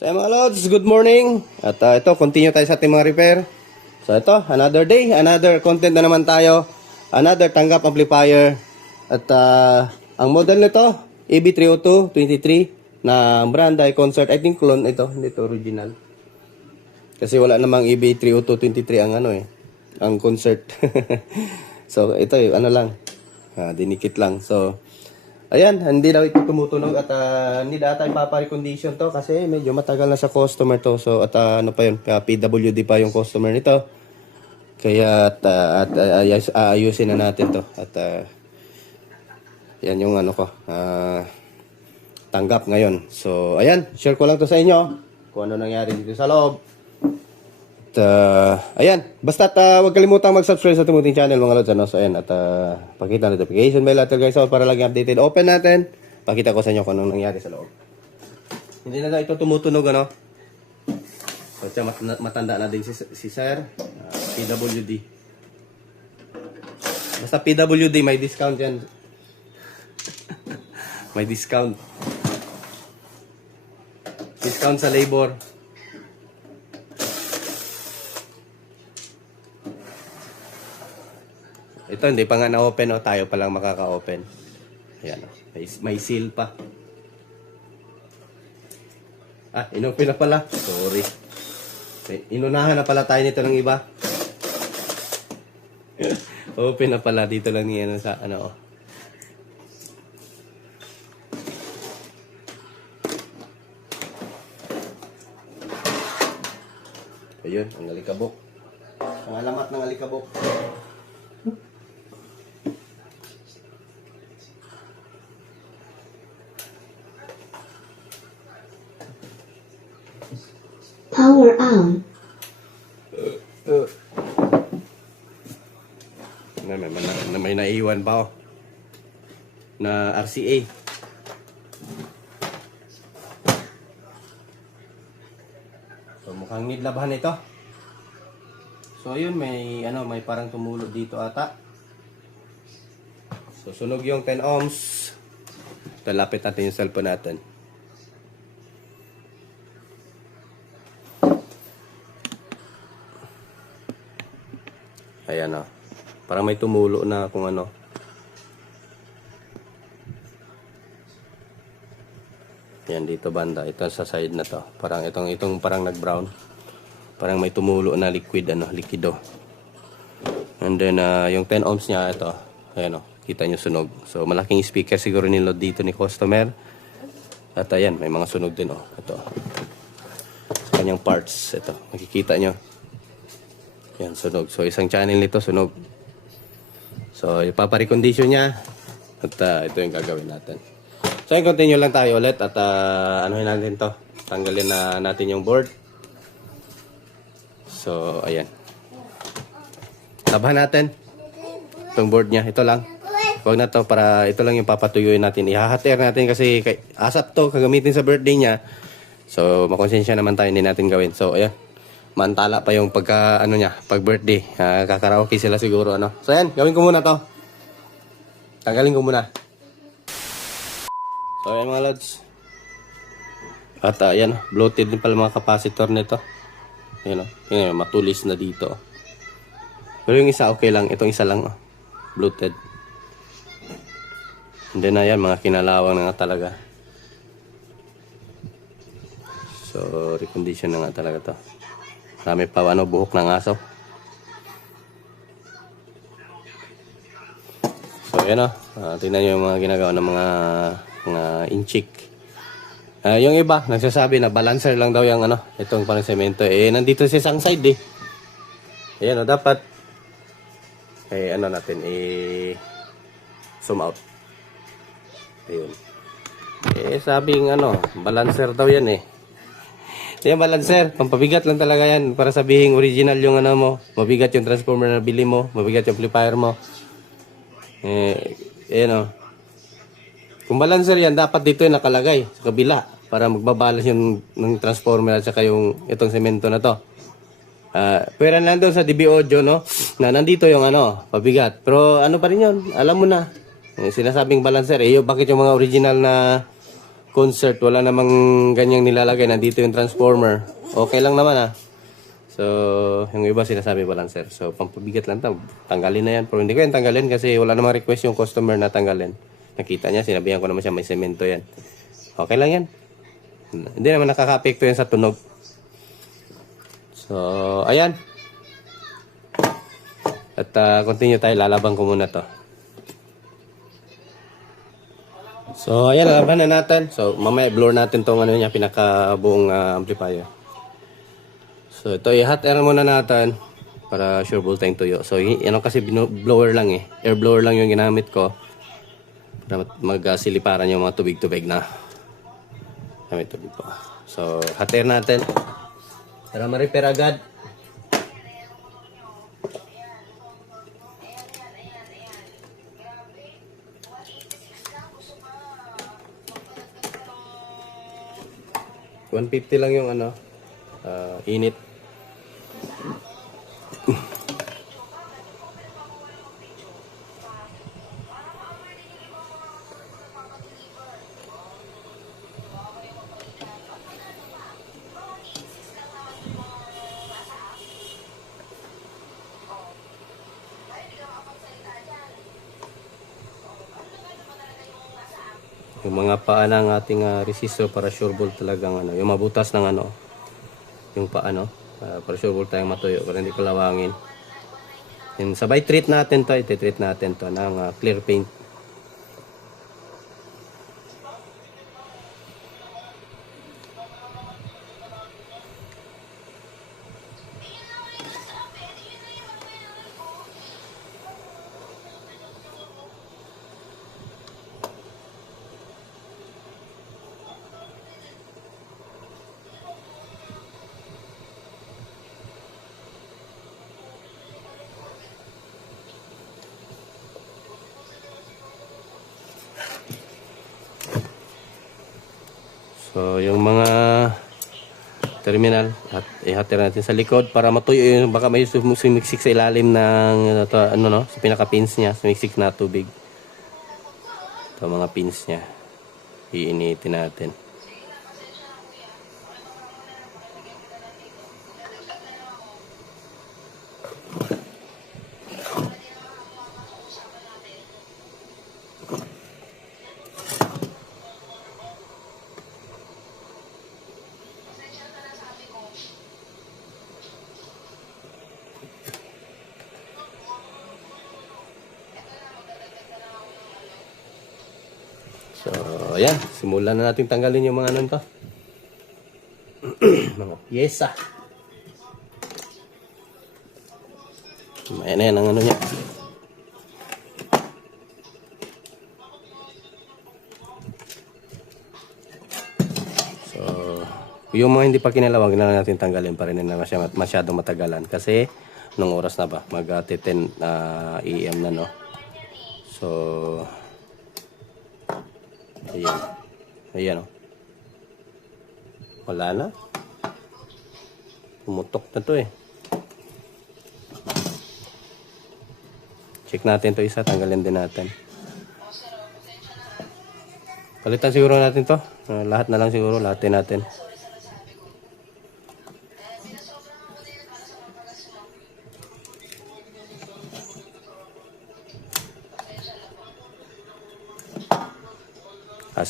So mga lods, good morning. At ito, continue tayo sa ating mga repair. So ito, another day, another content na naman tayo. Another tanggap amplifier. At ang model nito, EB302 23 na brand ay Concert. I think clone ito, hindi ito original. Kasi wala namang EB302 23 ang ang Concert. So ito, ano lang, dinikit lang. So ayan, hindi daw ito tumutunog at hindi daw tayo paparecondition to kasi medyo matagal na sa customer to. So at ano pa yun, PWD pa yung customer nito. Kaya ayusin na natin to. At yan yung ano ko, tanggap ngayon. So ayan, share ko lang to sa inyo kung ano nangyari dito sa loob. Ayan, basta huwag kalimutang mag-subscribe sa Tumuting Channel mga lods, So ayan, at pakita notification bell later guys, para lagi updated. Open natin, pakita ko sa inyo kung anong nangyari sa loob. Hindi na ito tumutunog So matanda na din si Sir, PWD. Basta PWD may discount yan. May discount. Discount sa labor. Ito hindi pa nga na-open tayo pa lang makaka-open. Ayan may seal pa. Inopen na pala. Sorry. Inunahan na pala tayo nito ng iba. Open na pala dito lang niya sa Ayun, ang alikabok. Ang alamat ng alikabok. Power on. May naiwan pa na RCA. So mukhang need labahan ito. So yun, may parang tumulo dito ata. So sunog yung 10 ohms. Talapit natin yung cellphone natin. Ayan parang may tumulo na kung ano. Yan dito banda, ito sa side na to. Parang itong parang nag-brown. Parang may tumulo na likido. And then yung 10 ohms niya ito. Ayan kita nyo sunog. So malaking speaker siguro nilod dito ni customer. At ayan, may mga sunog din ito. Sa kanyang parts, ito. Makikita nyo. Yan, sunog. So, isang channel nito, sunog. So, ipaparecondition niya. At ito yung gagawin natin. So, continue lang tayo ulit. At anuhin natin to. Tanggalin na natin yung board. So, ayan. Tabahan natin. Itong board niya. Ito lang. Huwag na to para ito lang yung papatuyuin natin. Ihahatir natin kasi asap to. Kagamitin sa birthday niya. So, makonsensya naman tayo hindi natin gawin. So, ayan. Mantala pa yung pag birthday. Kakaraoke sila siguro So ayan, gawin ko muna to. Tanggalin ko muna. So ayan mga lods. At ayan, bloated din pala mga capacitor nito. Ayan tingnan matulis na dito. Pero yung isa okay lang, itong isa lang bloated. And then ayan, mga kinalawang na nga talaga. So recondition na nga talaga to. Marami pa buhok ng aso. So yan tingnan nyo yung mga ginagawa ng mga inchik. Yung iba nagsasabi na balancer lang daw yung itong parang semento. Nandito sa isang side Ayan dapat natin zoom out. Ayun. Sabing balancer daw yan Yan balancer, pampabigat lang talaga yan para sabihin original yung mo. Mabigat yung transformer na bili mo, mabigat yung amplifier mo. Kung balancer yan, dapat dito yung nakalagay sa kabila para magbabalance yung ng transformer at saka yung itong semento na to. Pero nandun sa DB Audio na nandito yung pabigat. Pero pa rin yun, alam mo na. Sinasabing balancer, bakit yung mga original na concert, wala namang ganyang nilalagay. Nandito yung transformer. Okay lang naman ah. So, yung iba sinasabi balancer. So, pampabigat lang to. Tanggalin na yan. Pero hindi ko yan tanggalin kasi wala namang request yung customer na tanggalin. Nakita niya, sinabihan ko naman siya may semento yan. Okay lang yan. Hindi naman nakaka-apekto yan sa tunog. So, ayan. At continue tayo. Lalaban ko muna to. So, ayan. Lalaban na natin. So, mamaya blur natin tong ano niya, pinaka-buong amplifier. So, ito, i-hot air muna natin para sure full time tuyo. So, ano kasi blower lang eh. Air blower lang yung ginamit ko para mag-siliparan yung mga tubig-tubig na may tubig po. So, hot air natin para ma-repair agad. $150 lang yung ano, init. Yung mga paa ng ating resistor para sure ball talagang ano, yung mabutas ng ano, yung paa no, para sure ball tayong matuyo para hindi palawangin. Yung sabay treat natin to, iti-treat natin to ng clear paint. So, yung mga terminal at ihatir natin sa likod para matuyo yung baka may sumiksik sa ilalim ng ano no, sa pinaka pins niya, sumiksik na tubig. Ito mga pins niya. Iinitin natin. So, ayan. Simulan na natin tanggalin yung mga ano to. Mga pyesa. Ayan na yan ang ano niya. So, yung mga hindi pa kinalawag na natin tanggalin para hindi na masyadong matagalan. Kasi, nung oras na ba? Mag-10 AM na no. So, ayan. Ayan o. Wala na. Pumutok na to eh. Check natin to isa. Tanggalin din natin. Palitan siguro natin to. Lahat na lang siguro. Lahatin natin.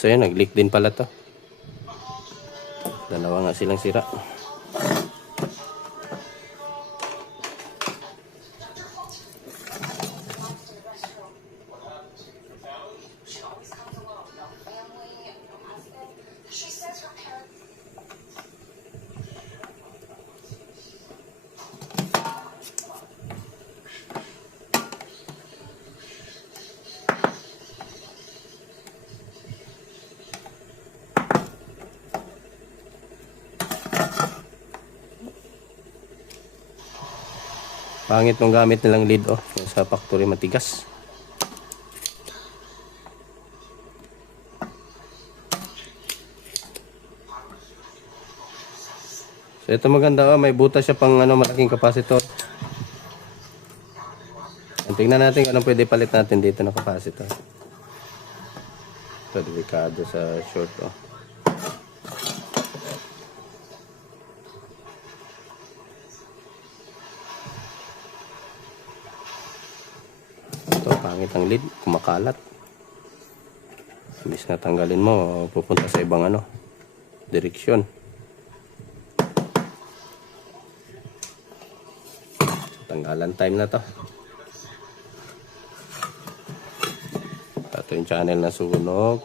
So yun, nag-leak din pala to. Dalawa nga silang sira. Pangit nung gamit nilang lead oh, sa factory matigas. So ito maganda oh, may butas siya pang ano, malaking capacitor. Tingnan natin kung anong pwede palit natin dito na capacitor. Ito delikado sa short oh. pangit ang lead, kumakalat. Imbis na tanggalin mo, pupunta sa ibang direksyon. Tanggalan time na to. Ito yung channel na sunog.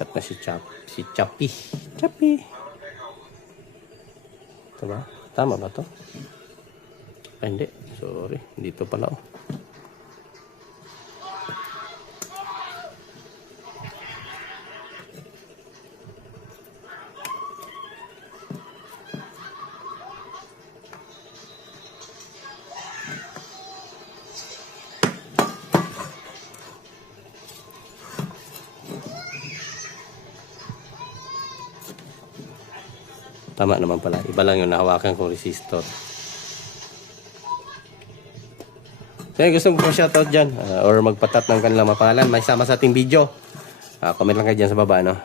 Chat na si Chappy. Chappy. Ito ba? Tama ba to? Ay, hindi. Sorry. Dito pala Tama naman pala. Iba lang yung nahawakan kong resistor. Kaya gusto mo po shoutout dyan or magpatat ng kanilang mga pangalan, may sama sa ating video. Comment lang kayo dyan sa baba, no?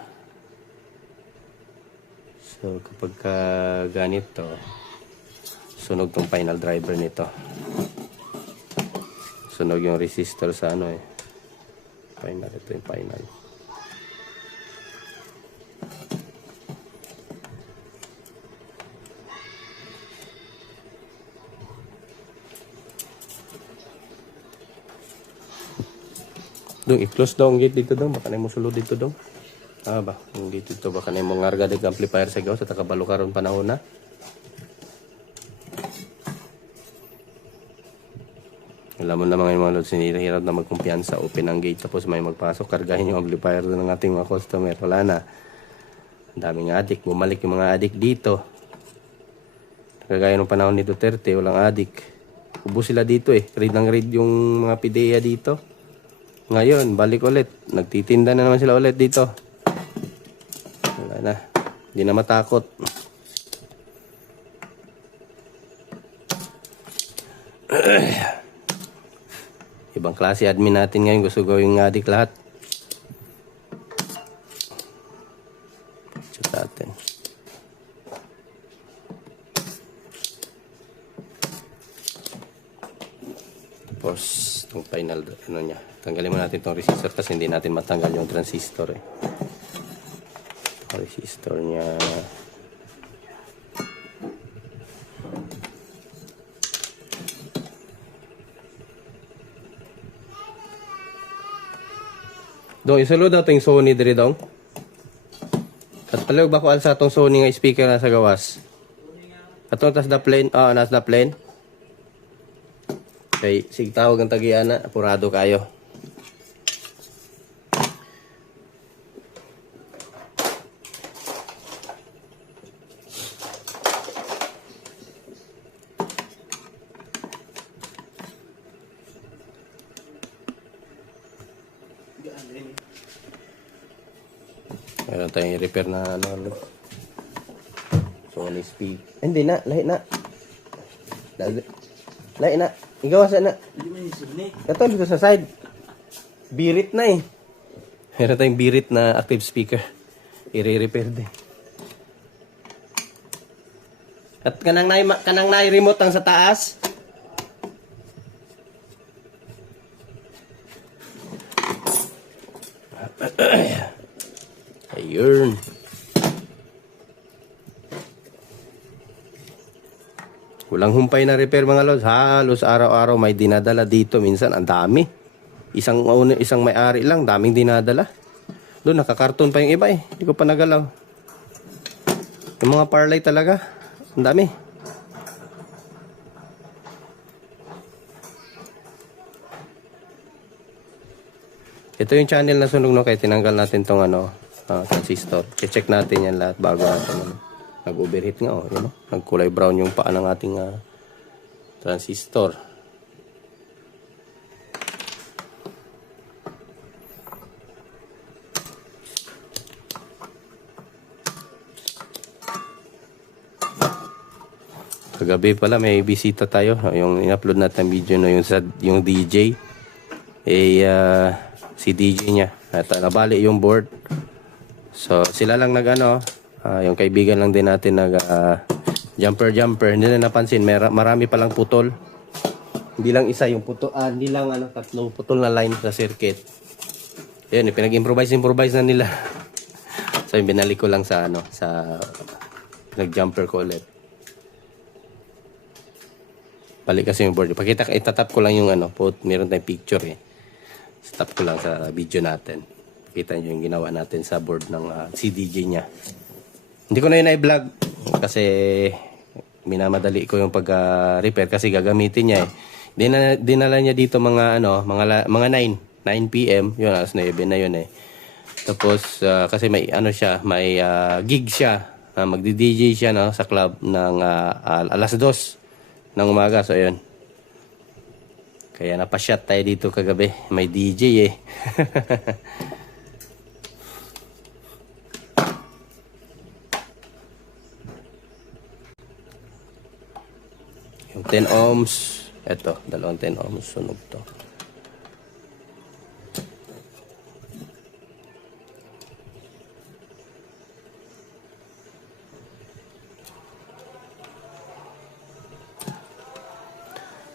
So, kapag ganito, sunog tong final driver nito. Sunog yung resistor sa final. Ito yung final. Dong, i-close daw ang gate dito dong. Baka na mo sulod dito dong. Ba? Yung gate dito. Baka na mo ngarga ng amplifier sa gaw sa takabalo karon panahon na. Alam mo naman yung mga lods, sinihirap na magkumpiyansa. Open ang gate tapos may magpasok. Kargahin yung amplifier ng ating mga customer. Wala na. Ang daming adik. Bumalik yung mga adik dito. Kagaya ng panahon ni Duterte, walang adik. Ubus sila dito Read ng read yung mga PDEA dito. Ngayon, balik ulit. Nagtitinda na naman sila ulit dito. Wala na. Hindi na matakot. Ibang klase admin natin ngayon. Gusto gawing adik lahat. Check natin. Tapos, itong final niya. Tanggalin mo natin itong resistor kasi hindi natin matanggal yung transistor resistor niya. Dong, isulod na ito yung Sony diri dong. At palawag ba ko sa itong Sony nga speaker na sa gawas? Atong tas na plane, nas na plane. Okay, sige tawag ang tagiana, apurado kayo. Meron tayong repair na Sony speak. Hindi na, lahi na. Lahi na. Igawasan na. Ito dito sa side. Birit na Meron tayong birit na active speaker. I-repair din. At kanang na remote ang sa taas. Ayun. Walang humpay na repair mga lods. Halos araw-araw may dinadala dito. Minsan ang dami. Isang may-ari lang, daming dinadala. Doon nakakarton pa yung iba Hindi ko pa nagalaw. Yung mga parlay talaga. Ang dami. Ito yung channel na sunog kaya tinanggal natin tong transistor. I-check natin yan lahat bago natin nag-overheat nga nagkulay brown yung paa ng ating transistor. Kagabi pala may bisita tayo. Yung in-upload natin video yung DJ. Si DJ niya. At nabali yung board. So sila lang yung kaibigan lang din natin Jumper. Hindi na napansin, marami palang putol. Hindi lang isa yung putol, hindi lang tatlong putol na line sa circuit. Ayun, pinag-improvise na nila. So, yung binalik ko lang sa nag-jumper ko ulit. Balik kasi yung board. Itatap ko lang yung meron tayong picture eh. Stop ko lang sa video natin. Kita nyo yung ginawa natin sa board ng CDJ niya. Hindi ko na yun i-vlog kasi minamadali ko yung pag-repair kasi gagamitin niya eh. Dinala niya dito mga 9 PM, yun alas 9 na yun eh. Tapos kasi may may gig siya, magdi-DJ siya sa club ng alas 2 ng umaga. So ayun. Kaya napashot tayo dito kagabi, may DJ eh. Yung 10 ohms, eto, dalawang 10 ohms, sunog to.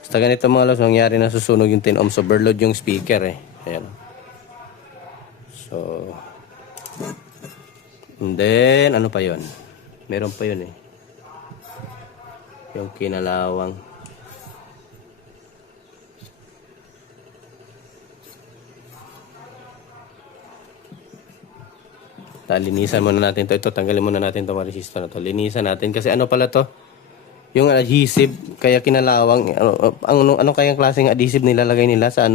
Basta ganito mga lods, mangyari na susunog yung 10 ohms, overload yung speaker eh. Ayan. So, and then, ano pa yun? Meron pa yun eh. Yung kinalawang. Linisan muna natin to. Ito, tanggalin muna natin itong resistor na to. Linisan natin. Kasi ano pala to? Yung adhesive, kaya kinalawang. Ano kayang klaseng adhesive nilalagay nila sa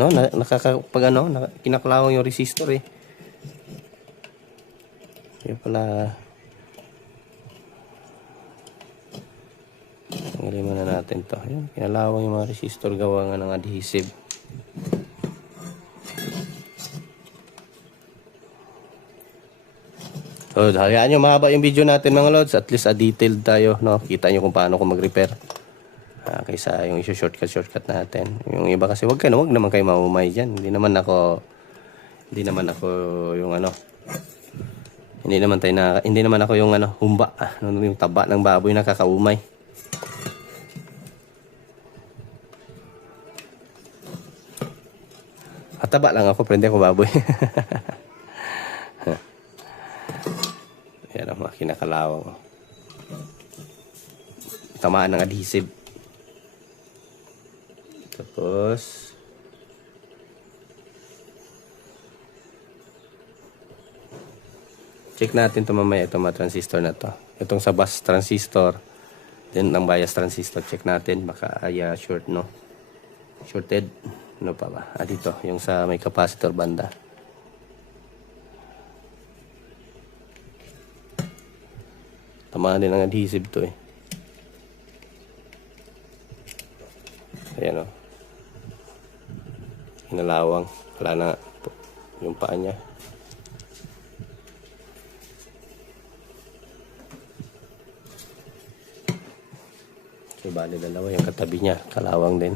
kinakalawang yung resistor eh. Yung pala. Tanggalin muna natin to. Ayan, kinalawang yung mga resistor gawa nga ng adhesive. So, hayaan nyo mahaba yung video natin mga lods. At least detailed tayo. No? Kita nyo kung paano ko mag-repair. Kaysa yung shortcut natin. Yung iba kasi wag naman kayo maumay dyan. Hindi naman ako yung hindi naman ako yung humba. Yung taba ng baboy na kakaumay. Taba lang ako, prende ako baboy. Ayan ang mga kinakalawang. Tamaan ng adhesive. Tapos, check natin ito mamaya, itong mga transistor na to. Itong sa bus transistor, then ang bias transistor, check natin. Baka short, no? Shorted. Ano pa ba? Dito, yung sa may capacitor banda. Tamaan din ang adhesive to eh. Ayan o. Hinalawang. Wala na yung paa niya. So, bali dalawa yung katabi niya. Kalawang din.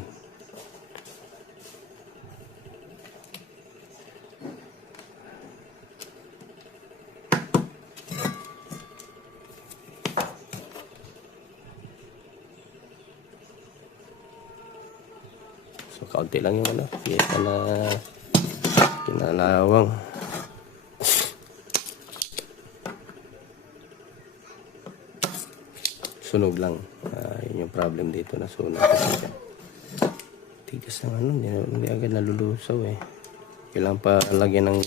So, kaunti lang yung piyesa na kinalawang. Sunog lang. Yun yung problem dito na sunog. Tigas ng hindi agad nalulusaw eh. Kailangan pa lagyan ng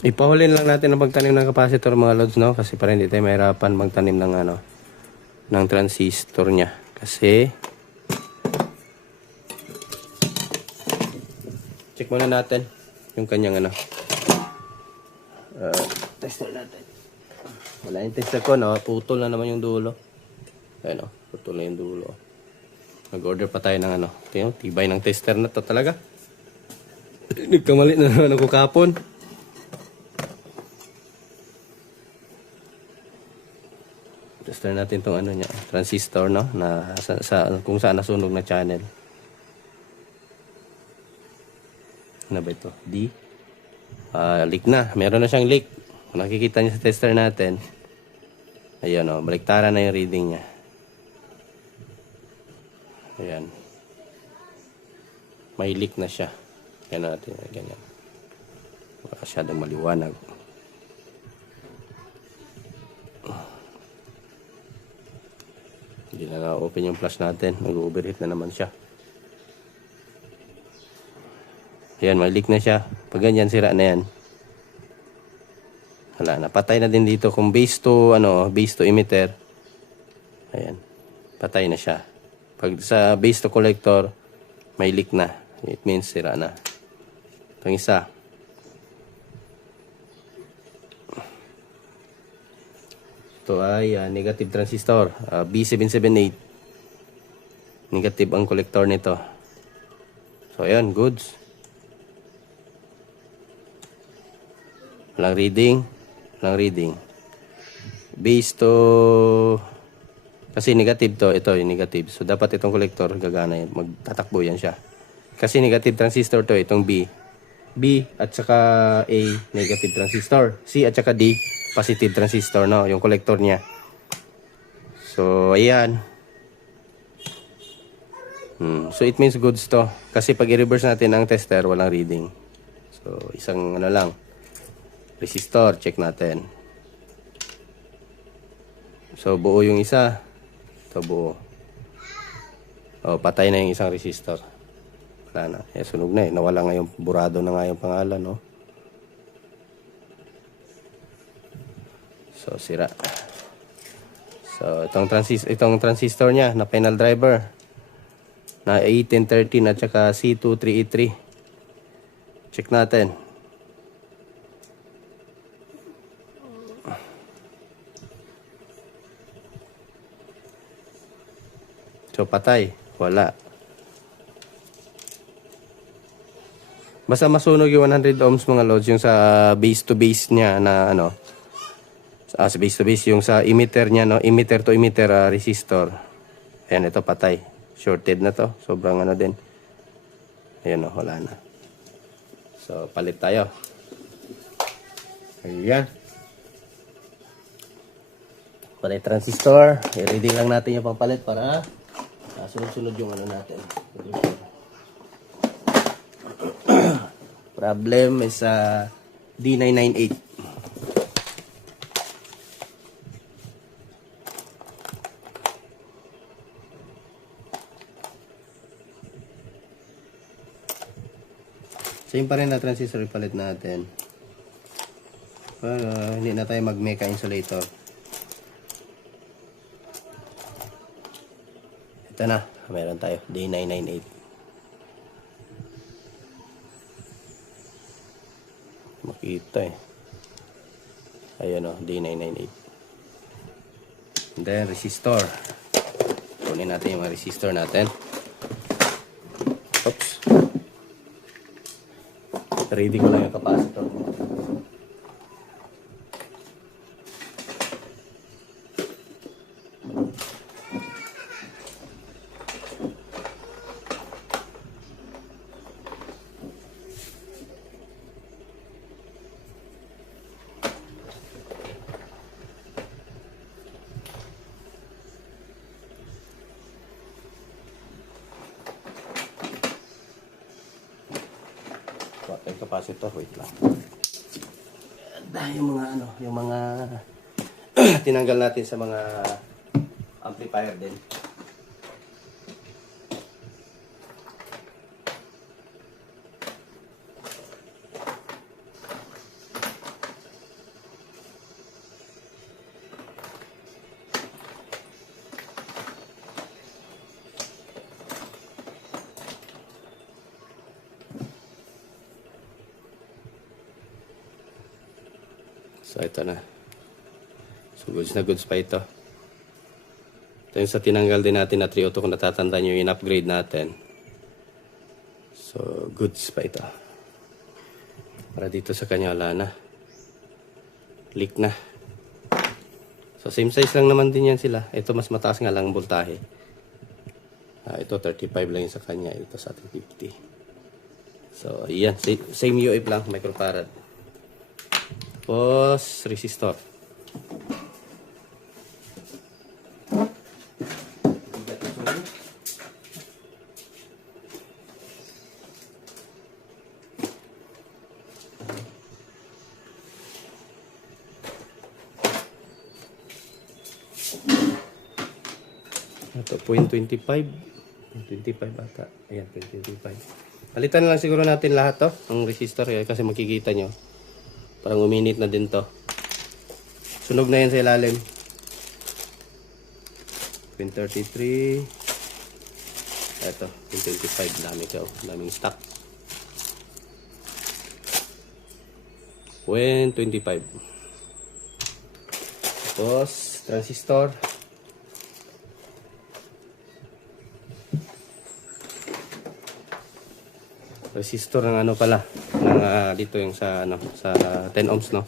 Ipahulin lang natin ang pagtanim ng capacitor mga lods, no? Kasi para hindi tayo mahirapan magtanim ng ano, ng transistor niya. Kasi check muna natin yung kanyang ano. Tester natin. Wala yung tester ko, no? Putol na naman yung dulo. Ayan, no? Putol na yung dulo. Nag-order pa tayo ng ano. Tingnan, tibay ng tester na to talaga. Nagkamali na naman ako kapon. Tester natin tong ano niya, transistor, no, na kung saan nasunog na channel. Ano ba ito? D. Leak na. Meron na siyang leak. Kung nakikita niyo sa tester natin, ayun, oh, baliktaran na yung reading niya. Ayan. May leak na siya. Yan natin, ganyan. Masyadong maliwanag. Hindi na na-open yung flash natin. Nag-overheat na naman siya. Ayan, may leak na siya. Pag ganyan, sira na yan. Wala na. Patay na din dito. Kung base to emitter, ayan, patay na siya. Pag sa base to collector, may leak na. It means sira na. Itong isa. Ito ay negative transistor, B778. Negative ang collector nito. So ayan, goods. Walang reading. Walang reading. Base to, kasi negative to, ito yung negative. So dapat itong collector gagana yan. Magtatakbo yan siya. Kasi negative transistor to, itong B. B at saka A, negative transistor. C at saka D, positive transistor, no? Yung collector niya. So, ayan. So, it means goods to. Kasi pag i-reverse natin ang tester, walang reading. So, isang ano lang. Resistor, check natin. So, buo yung isa. Ito, buo. Oh, patay na yung isang resistor. Wala na. Eh, sunog na eh. Nawala nga yung, burado na nga yung pangalan, no? So, sira. So, itong transistor niya na final driver na A1013 at saka C2383. Check natin. So, patay. Wala. Basta masunog yung 100 ohms mga loads, yung sa base to base niya na ano, sa base to base, yung sa emitter niya, no, emitter to emitter resistor. Ayan, ito patay. Shorted na to. Sobrang ano din. Ayan, no, wala na. So, palit tayo. Ayan. Palit transistor. I-reading lang natin yung pampalit para sunod-sunod yung ano natin. Problem is D998. Same pa rin na transistor ipalit natin. Para hindi na tayo mag-mecha insulator. Ito na, meron tayo D998. Makita eh. Ayan o, D998. And then resistor. Kunin natin yung mga resistor natin. Oops. Reading ko lang yung capacitor. Yung capacitor, wait lang. Dahil yung mga ano, yung mga tinanggal natin sa mga amplifier din. So, ito na. So, goods na goods pa ito. Ito yung sa tinanggal din natin na 302 kung natatandaan nyo yung in-upgrade natin. So, goods pa ito. Para dito sa kanya wala na. Leak na. So, same size lang naman din yan sila. Ito mas mataas nga lang ang voltahe. Ito 35 lang yung sa kanya. Ito sa ating 50. So, yan. Same UF lang. Microfarad. Tapos, resistor. Ito, 0.25. 25 ata. Ayan, 0.25. Palitan na lang siguro natin lahat to. Ang resistor kasi makikita nyo. Parang uminit na din to. Sunog na yan sa ilalim. 0.33. Ito, 0.25. Dami ka. Daming stock. 0.25. Tapos, transistor. Resistor ng ano pala ng dito yung sa ano sa 10 ohms no.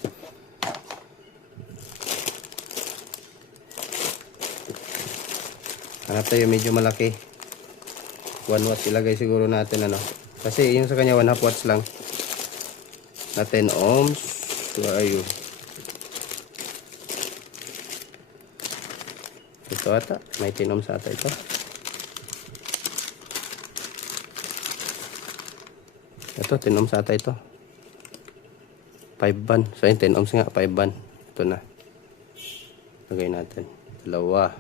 Hanap tayo medyo malaki. 1 watts ilagay siguro natin ano. Kasi yung sa kanya 1/2 watts lang. Na 10 ohms. So ayun. Ito ata, may 10 ohms ata ito. Ito, 10 ohms ata ito. 5 ban. So, yun, 10 ohms nga, 5 ban. Ito na. Lagay natin. Dalawa.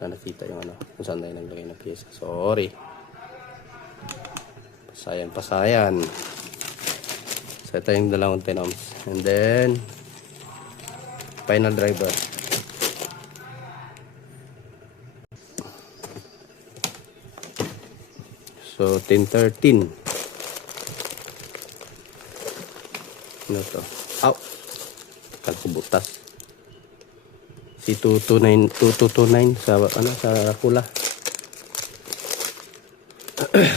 Nakita yung ano, kung saan tayo naglagay ng pyesa. Sorry. Pasayan. So, ito yung dalawang 10 ohms. And then, final driver. So, 1013. Ano to? Ow! Kalkubutas. Si 2229 sa, ano, sa Rakula.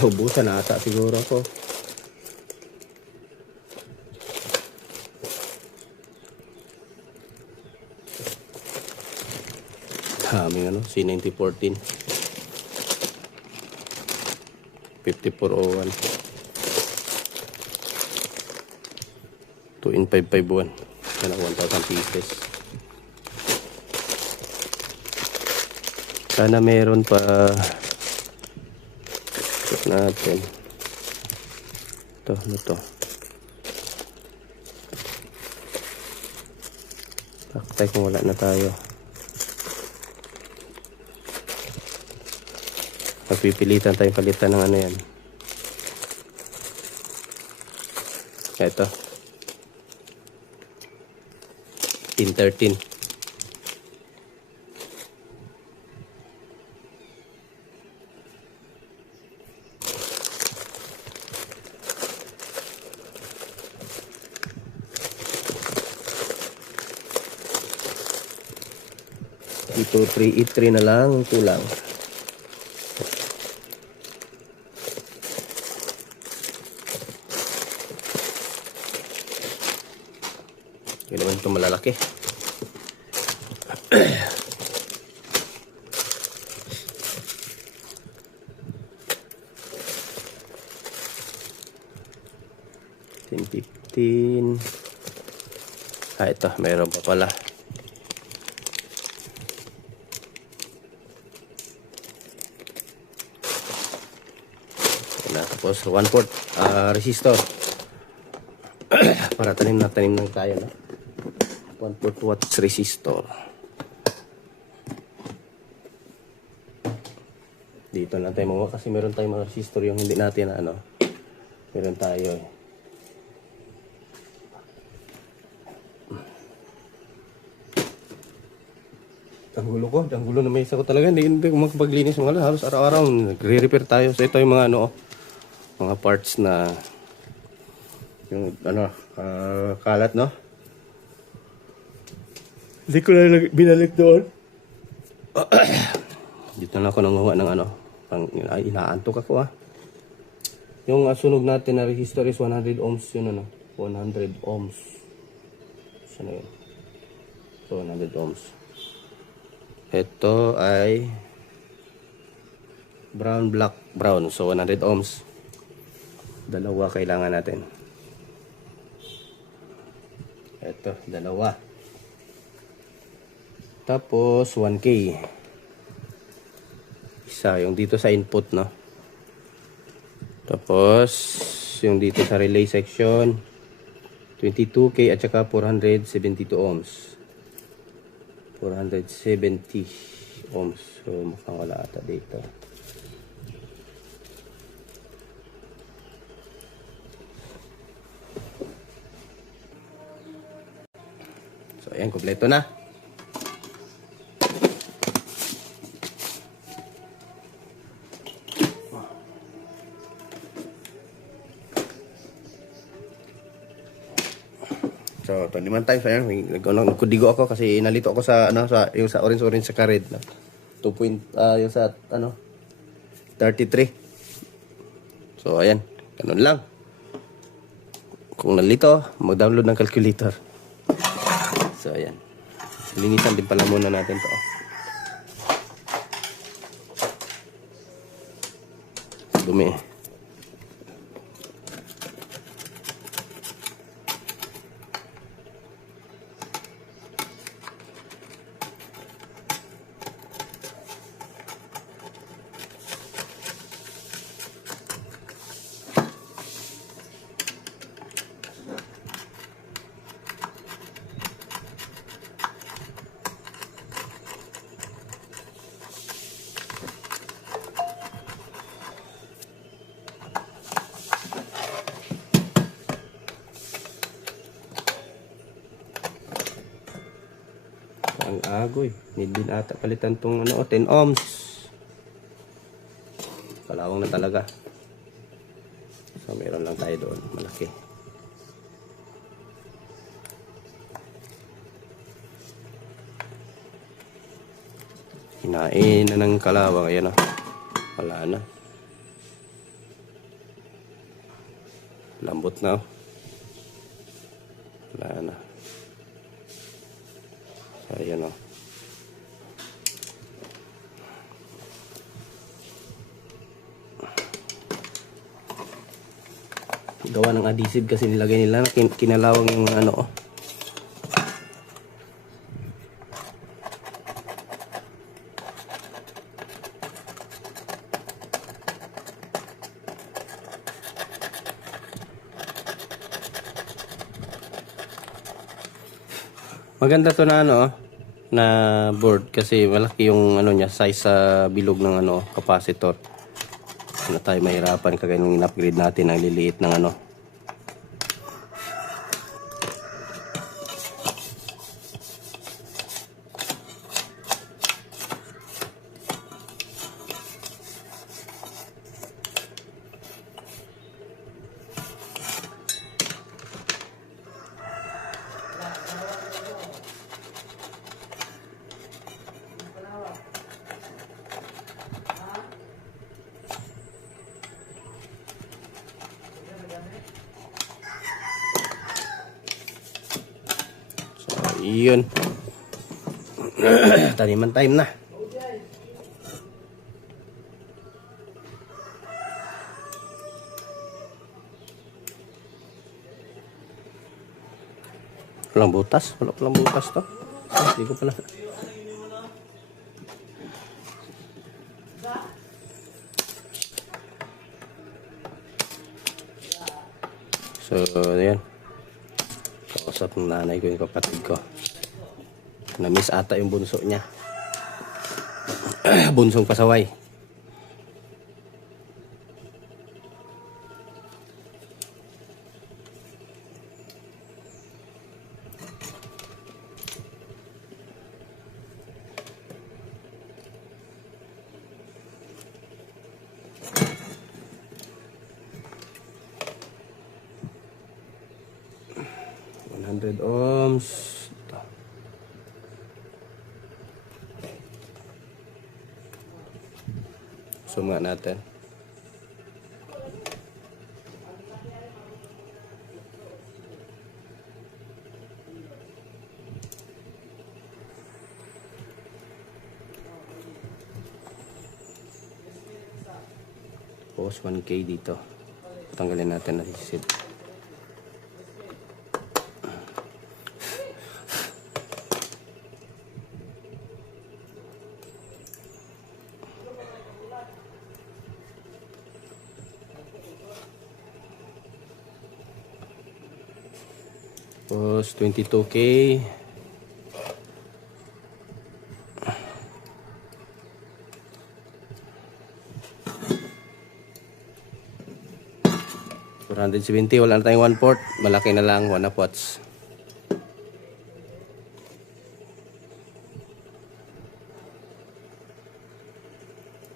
Ubusan na ata siguro ako. Daming ano, C9014. 5401 2 in 551 yan ang 1,000 pieces. Sana meron pa. Check natin ito, ano to, taktay kung wala na tayo. Pagpipilitan tayong palitan ng ano yan. Ito 1013. Ito 383 na lang kulang. Hindi naman ito malalaki. $10.15. Ito, mayroon pa pala. Tapos 1/4 resistor. Para tanim lang tayo na. 1/4 watts resistor. Dito na tayo mga kasi meron tayong mga resistor yung hindi natin na ano. Meron tayo eh. Ang gulo na may isa ko talaga. Hindi ko magpaglinis mga halos araw-araw. Nagre-repair tayo. So ito yung mga ano, mga parts na Yung ano, kalat, no? Hindi ko na binalik doon. Dito na ako nanguha ng ano. Inaantok ako Yung sunog natin na resistor is 100 ohms yun ano. 100 ohms. Saan na yun? So 100 ohms. Ito ay brown, black, brown. So 100 ohms. Dalawa kailangan natin. Ito, dalawa. Tapos 1K. Isa, yung dito sa input, no? Tapos, yung dito sa relay section, 22K at saka 472 ohms. 470 ohms. So, mukhang wala ata dito. So, ayan, kompleto na. So, 21 times ayan, nagkudigo ako kasi nalito ako sa ano sa yung sa orange sa kared na 2 point yung sa ano 33. So, ayan, ganun lang. Kung nalito, mag-download ng calculator. So, ayan. Linisan din pala muna natin to. Dumi. Ang agoy. Need din ata palitan tong ano, 10 ohms. Kalawang na talaga. So, meron lang tayo doon. Malaki. Hinain na ng kalawang. Ayan o. Wala na. Lambot na o. Wala na. Ayan o. Gawa ng adhesive kasi nilagay nila kinalawang yung ano. Maganda to na ano na board kasi malaki yung ano niya size sa bilog ng ano capacitor. Ano tayo mahirapan kagaya nung in-upgrade natin ang liliit ng ano. Yun. Taniman time na. Walang butas. Wala palang butas to. Hindi ko pala. So, ayan. Kausap ng nanay ko yung kapatid ko. Na-miss ata yung bunso niya. Bunsong pasaway. 100 ohms. Ito. Zoom nga natin. Tapos 1K dito. Tanggalin natin na reset. Tapos 22K. $470, wala na tayong 1/4. Malaki na lang, 1 watts.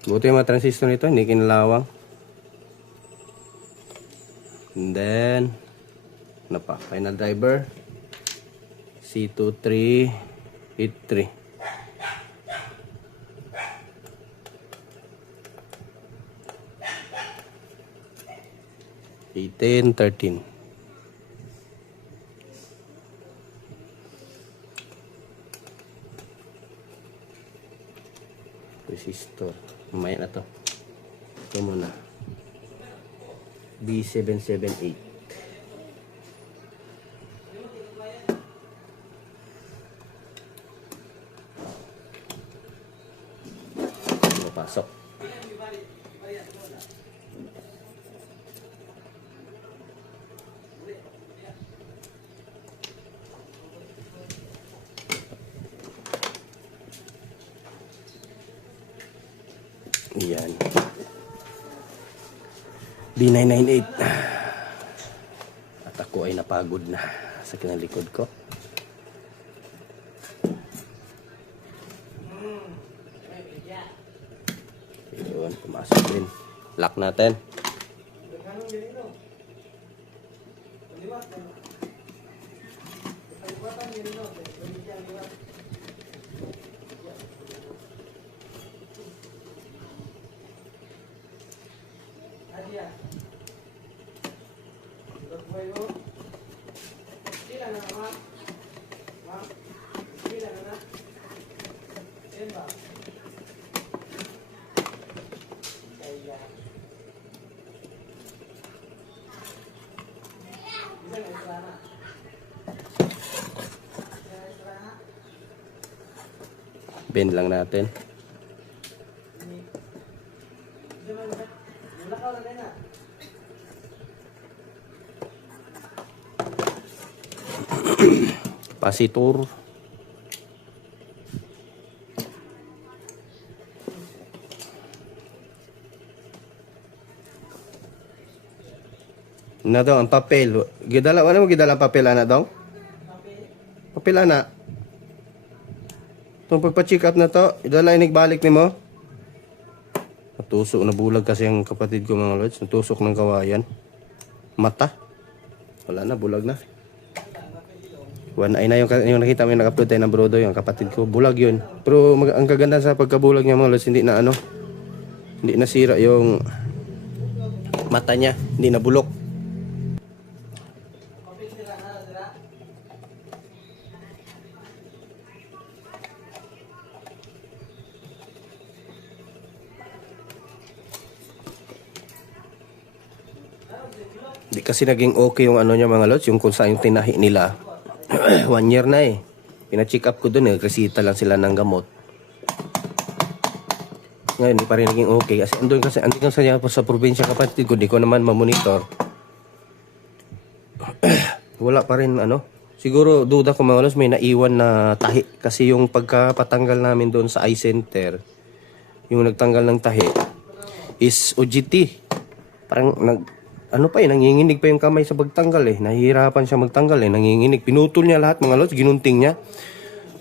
Buti yung mga transistor nito, hindi kinalawang. And then, ano pa? Final driver. C2383. 13. Resistor. Mamaya na to. Ito muna. B778. Pasok. Yan. B998. At ako ay napagod na sa kinalikod ko. Yun, pumasok din. Lock natin. Bend lang natin. Kapasitor. Na daw ang papel. Gidala, wala mo gidala papel ana daw? Papel ana. Itong pagpa-check up na to, idala inigbalik ni mo. Natusok na bulag kasi ang kapatid ko mga lods. Natusok ng kawayan. Mata. Wala na, bulag na. One eye na yung nakita mo yung naka-upload tayo ng brodo, yung kapatid ko. Bulag yun. Pero ang kaganda sa pagkabulag niya mga lods, hindi na ano. Hindi nasira yung mata niya. Hindi na bulok. Di kasi naging okay yung ano niya mga lods, yung kung saan yung tinahi nila. 1 year na eh. Pina-check up ko dun eh, resita lang sila ng gamot. Ngayon, di pa rin naging okay. Kasi andun kasi sa probinsya kapatid ko, di ko naman mamonitor. Wala pa rin ano. Siguro duda ko mga lods, may naiwan na tahi. Kasi yung pagkapatanggal namin doon sa eye center, yung nagtanggal ng tahi is OGT. Parang ano pa eh, nanginginig pa yung kamay sa pagtanggal eh. Nahihirapan siya magtanggal eh, nanginginig. Pinutol niya lahat mga lods, ginunting niya.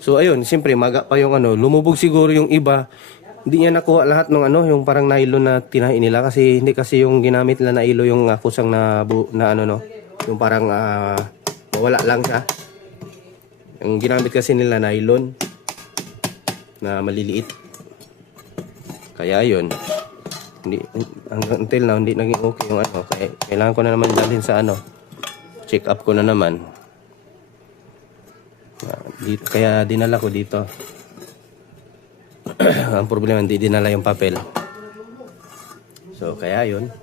So ayun, siyempre maga pa yung ano, lumubog siguro yung iba. Hindi niya nakuha lahat ng ano, yung parang nylon na tinahi nila. Kasi hindi kasi yung ginamit nila na ilo yung kusang na ano no. Yung parang wala lang siya. Yung ginamit kasi nila nylon na maliliit. Kaya yun, hindi, until now hindi naging okay yung ano. Kaya kailangan ko na naman dalhin sa ano, check up ko na naman. Kaya dinala ko dito. Ang problema, hindi dinala yung papel. So kaya yun.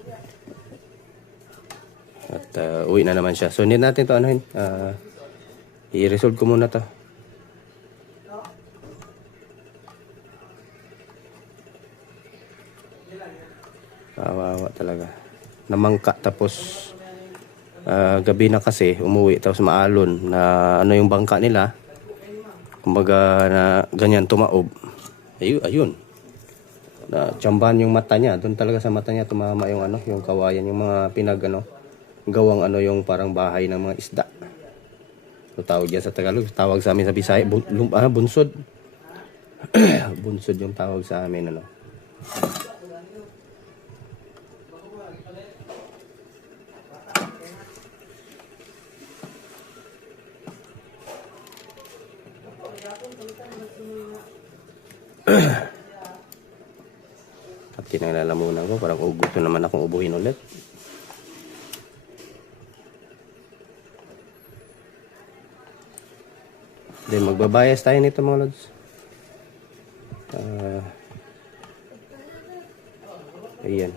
At uwi na naman siya. So hindi natin to anuhin. I-resolve ko muna to. Kawawa talaga. Namangka tapos gabi na kasi umuwi tapos maalon na ano yung bangka nila. Kumbaga na ganyan tumaob. Ayun. Na tsambahan yung mata niya. Doon talaga sa mata niya tumama yung ano, yung kawayan, yung mga gawang ano yung parang bahay ng mga isda. So tawag yan sa Tagalog, tawag sa amin sa Bisaya bunsod. Bunsod yung tawag sa amin ano. At tinalalamunan ko, parang gusto naman akong ubuhin ulit. Then magbabayas tayo nito mga lods. Ayan.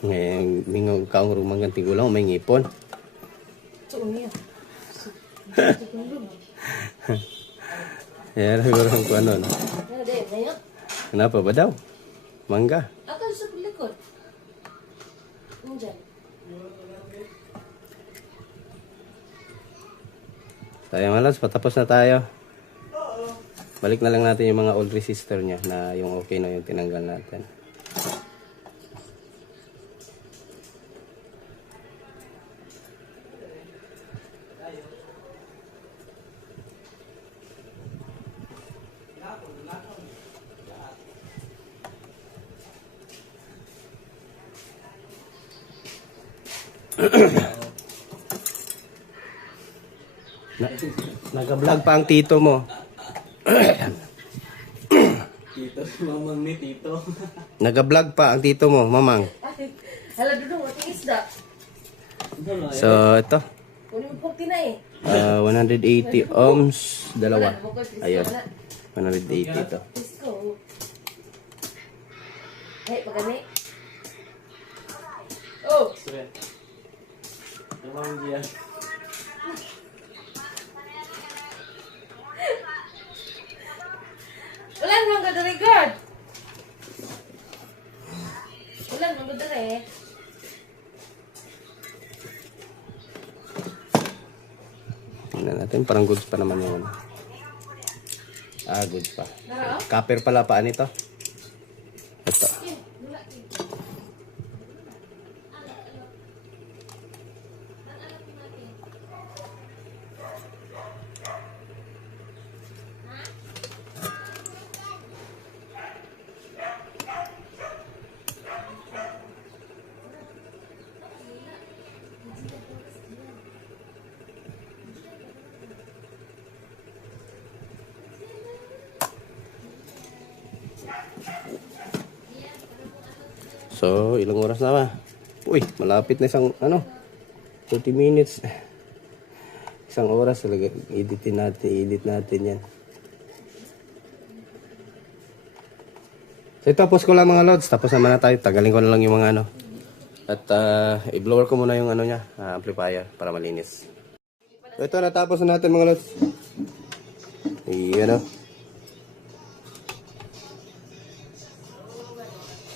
Ngayon, mingaw kaong rumang ganti gulang, may ngipon. Yan, siguro ko ano. Kenapa ba daw? Mangga. Akan sa likod. Nandiyan. Tayo malas, patapos na tayo. Balik na lang natin yung mga old resistor niya na yung okay na yung tinanggal natin. Nag-vlog pa ang tito mo. Tito, mamang ni Tito. Nag-vlog pa ang tito mo, mamang. Hala, dudong, ating isda. So, ito. Kunin mo 40 na eh. 180 ohms, dalawa. Ayun. 180 ito. Let's go. Hey, pagani. Oh! Sure. Namang diyan. Wala nang gadari, God! Wala nang gadari. Tingnan natin, parang goods pa naman yung ano. Goods pa. Nara, oh? Copper pala paan ito. Ito. So, ilang oras na ba? Uy, malapit na isang, 30 minutes. Isang oras talaga. Edit natin yan. So, tapos ko lang mga lods. Tapos naman na tayo. Tagalin ko na lang yung mga At, i-blower ko muna yung niya, amplifier, para malinis. So, ito, natapos na natin mga lods. Ayan,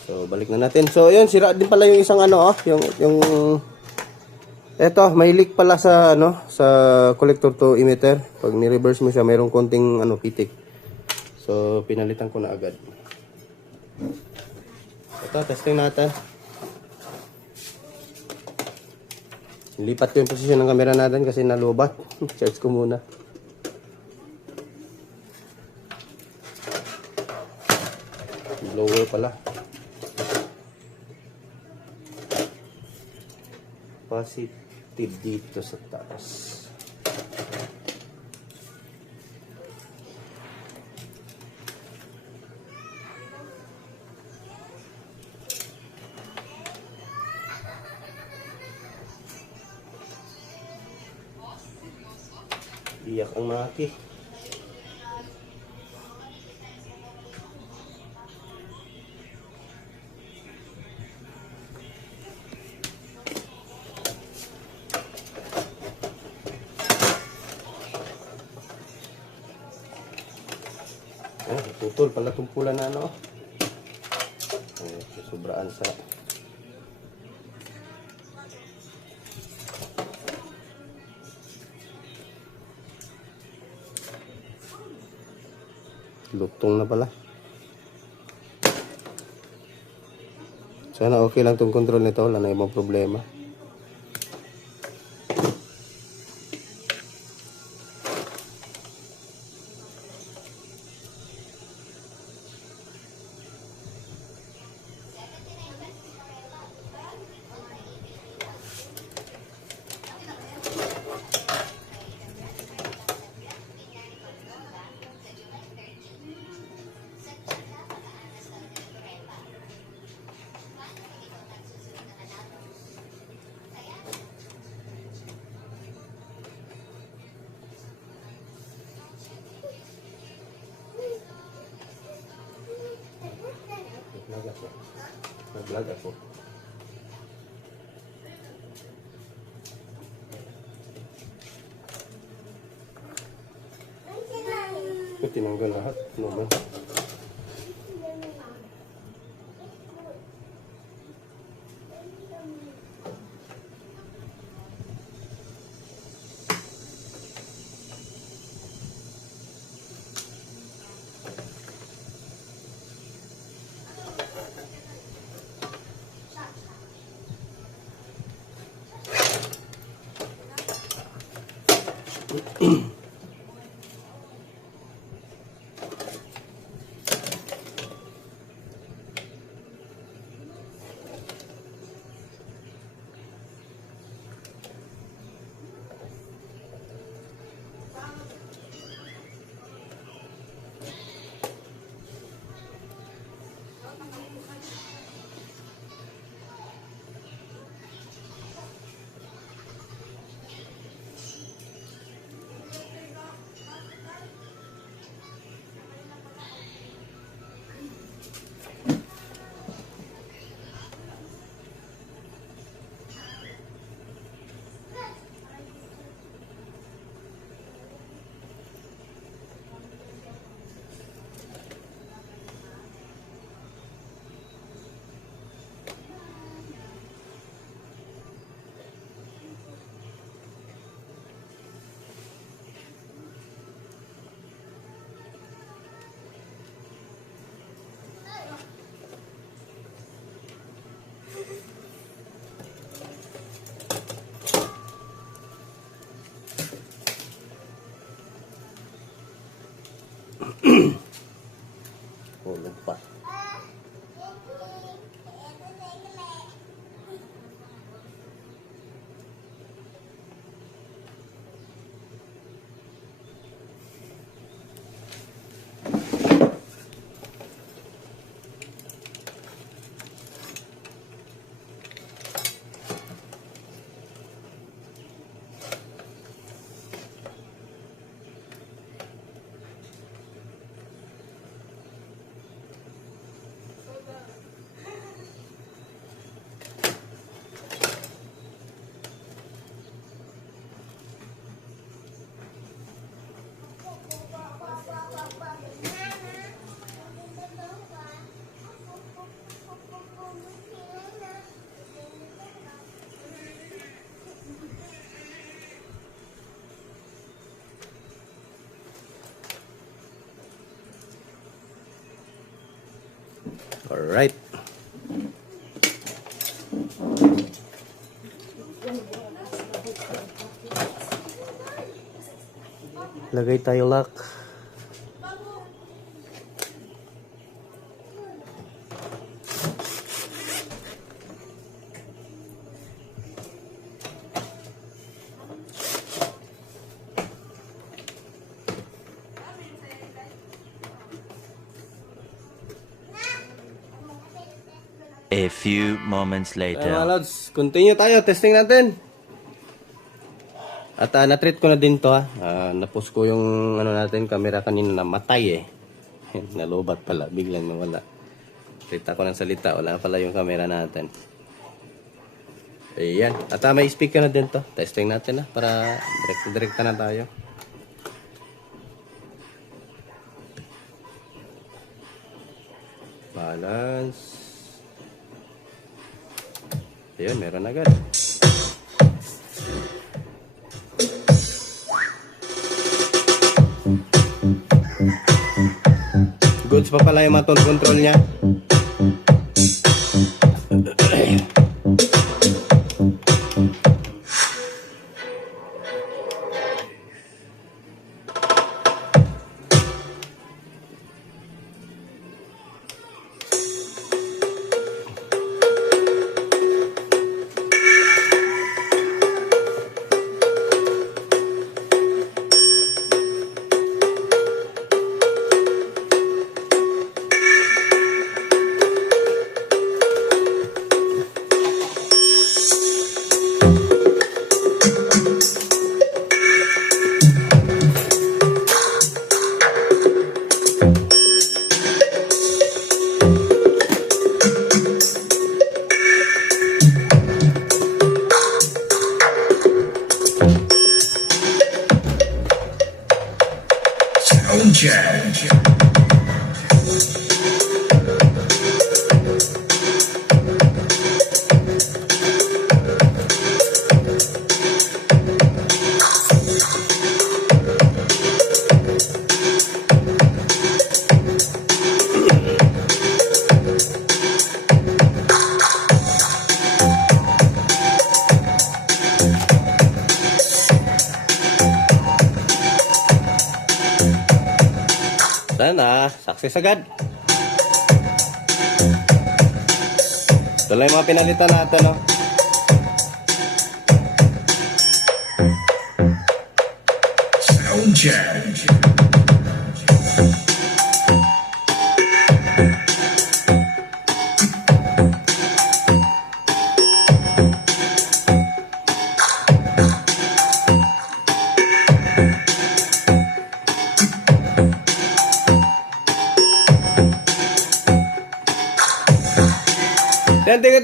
So, balik na natin. So, yun, sira din pala yung isang yung Eto, may leak pala sa sa collector to emitter. Pag ni-reverse mo siya, mayroong konting pitik. So, pinalitan ko na agad. Ito, testing natin. Lipat ko yung posisyon ng camera natin kasi nalubat. Charge ko muna. Blower pala. Positive dito sa taas. Iyak ang maki. Putol pala tumpulan na sobraan sa lutong na pala. Sana okay lang tong control nito, wala na ibang problema. Nag-vlog ako. Tinanggal lahat. Naman. Hulog pa. Alright. Lagay tayo lock. A few moments Mga later. lods, continue tayo. Testing natin. At na-treat ko na din to na-post ko yung ano natin, camera kanina na matay eh. Nalubat pala, biglang nawala. Salita ko ng salita, wala pala yung camera natin. Ayan. At may speaker na din to. Testing natin para direkta na tayo. Balance. Ayun, meron agad. Goods pa pala yung matong control niya. Sana, success agad. Ito lang yung mga pinalitan natin, no?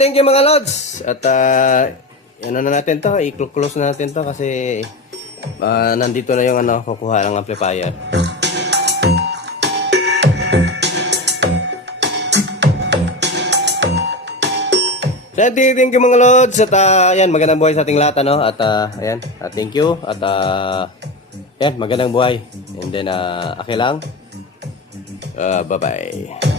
Thank you mga lods. At ano na natin to, i-close na natin to kasi nandito na yung kukuha ng amplifier. Thank you mga lods. At ayan, magandang buhay sa ating lahat, At ayan, thank you. At ayan, magandang buhay. And then okay lang. Bye-bye.